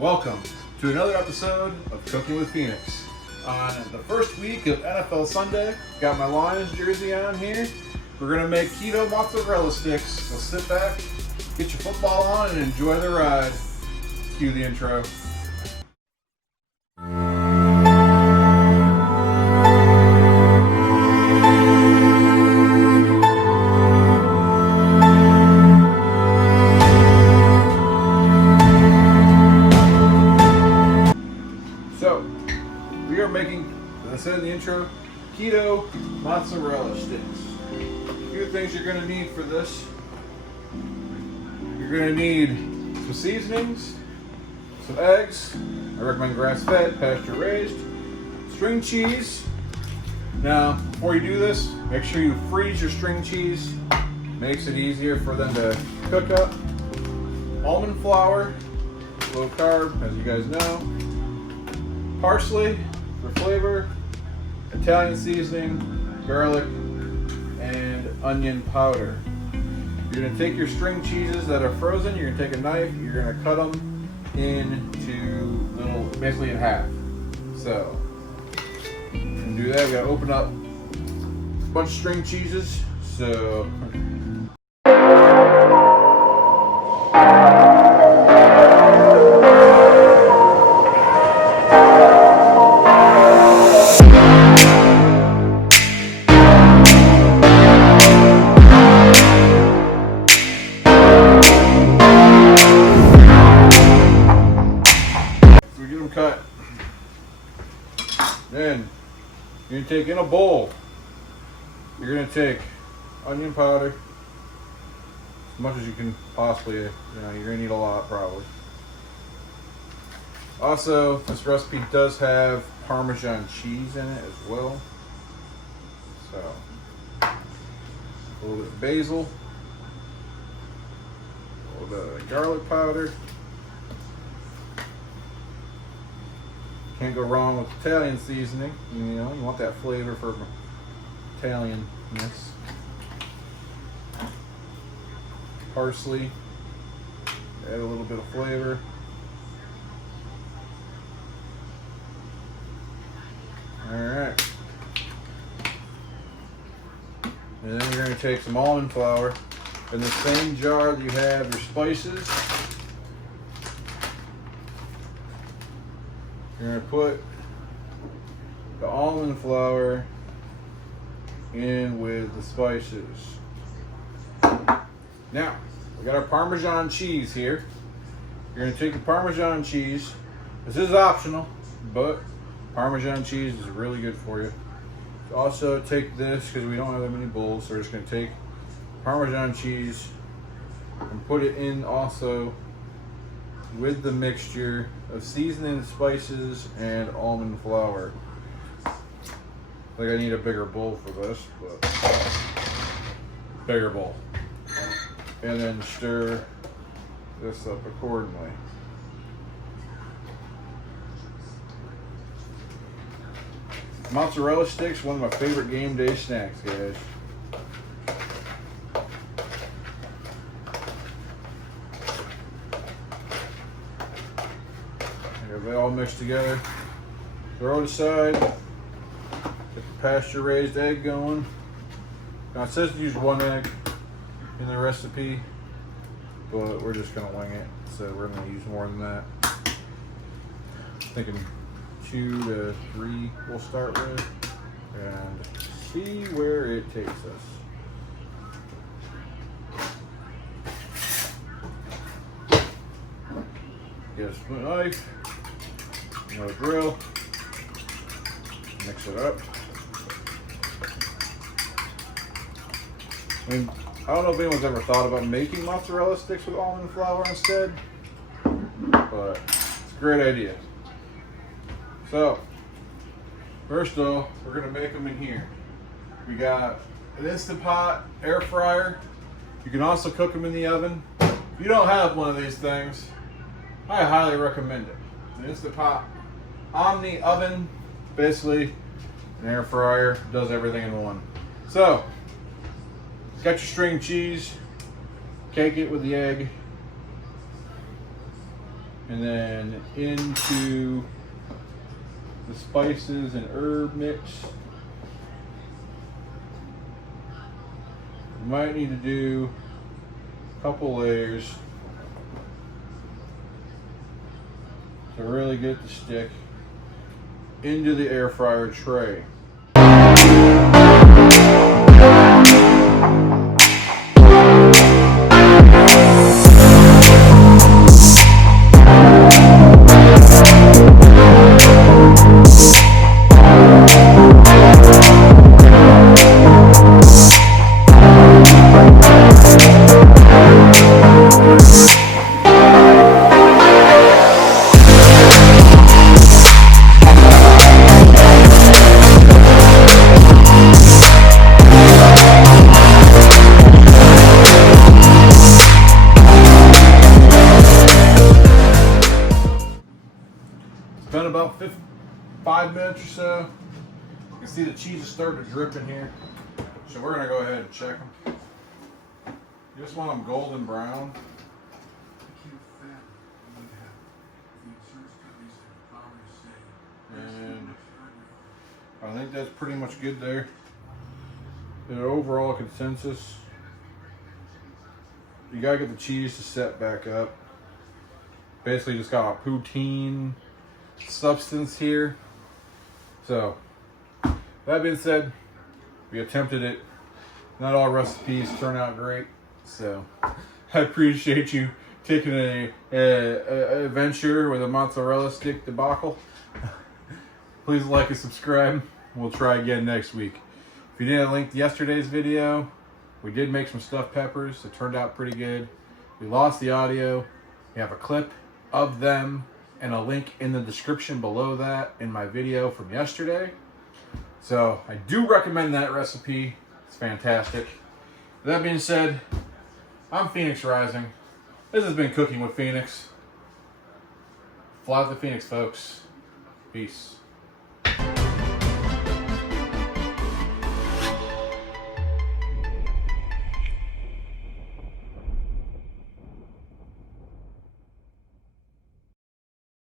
Welcome to another episode of Cooking with Phoenix. On the first week of NFL Sunday, got my Lions jersey on here. We're going to make keto mozzarella sticks, so sit back, get your football on, and enjoy the ride. Cue the intro. So, we are making, as I said in the intro, keto mozzarella sticks. A few things you're going to need for this. You're going to need some seasonings, some eggs. I recommend grass-fed, pasture-raised, string cheese. Now, before you do this, make sure you freeze your string cheese. Makes it easier for them to cook up. Almond flour, low carb, as you guys know. Parsley for flavor, Italian seasoning, garlic, and onion powder. You're going to take your string cheeses that are frozen, you're going to take a knife, you're going to cut them into little, basically in half. So, to do that, we got to open up a bunch of string cheeses. So, cut. Then you're going to take in a bowl, you're going to take onion powder, as much as you can possibly, you're going to need a lot probably. Also, this recipe does have Parmesan cheese in it as well. So, a little bit of basil, a little bit of garlic powder. Can't go wrong with Italian seasoning. You want that flavor for Italianness. Parsley, add a little bit of flavor. Alright. And then you're going to take some almond flour in the same jar that you have your spices. You're going to put the almond flour in with the spices. Now, we got our Parmesan cheese here. You're going to take the Parmesan cheese. This is optional, but Parmesan cheese is really good for you. Also take this, because we don't have that many bowls, so we're just going to take Parmesan cheese and put it in also with the mixture of seasoning, spices, and almond flour. Like I need a bigger bowl for this, but bigger bowl. And then stir this up accordingly. Mozzarella sticks, one of my favorite game day snacks, guys. They all mixed together. Throw it aside. Get the pasture-raised egg going. Now it says to use one egg in the recipe, but we're just gonna wing it, so we're gonna use more than that. Thinking 2 to 3 we'll start with, and see where it takes us. Get a spoon knife. Another grill, mix it up. I mean, I don't know if anyone's ever thought about making mozzarella sticks with almond flour instead, but it's a great idea. So, first though, we're gonna make them in here. We got an Instant Pot air fryer. You can also cook them in the oven. If you don't have one of these things, I highly recommend it. An Instant Pot Omni oven, basically an air fryer, does everything in one. So, got your string cheese, cake it with the egg, and then into the spices and herb mix. You might need to do a couple layers to really get the stick into the air fryer tray. It's been about 5 minutes or so. You can see the cheese is starting to drip in here. So we're going to go ahead and check them. You just want them golden brown. And I think that's pretty much good there. The overall consensus, you gotta get the cheese to set back up. Basically just got a poutine substance here. So that being said, we attempted it. Not all recipes turn out great, so I appreciate you taking a adventure with a mozzarella stick debacle. Please like and subscribe. We'll try again next week. If you didn't link yesterday's video, we did make some stuffed peppers. It turned out pretty good. We lost the audio. We have a clip of them and a link in the description below that in my video from yesterday. So I do recommend that recipe. It's fantastic. That being said, I'm Phoenix Rising. This has been Cooking with Phoenix. Fly to the Phoenix, folks. Peace.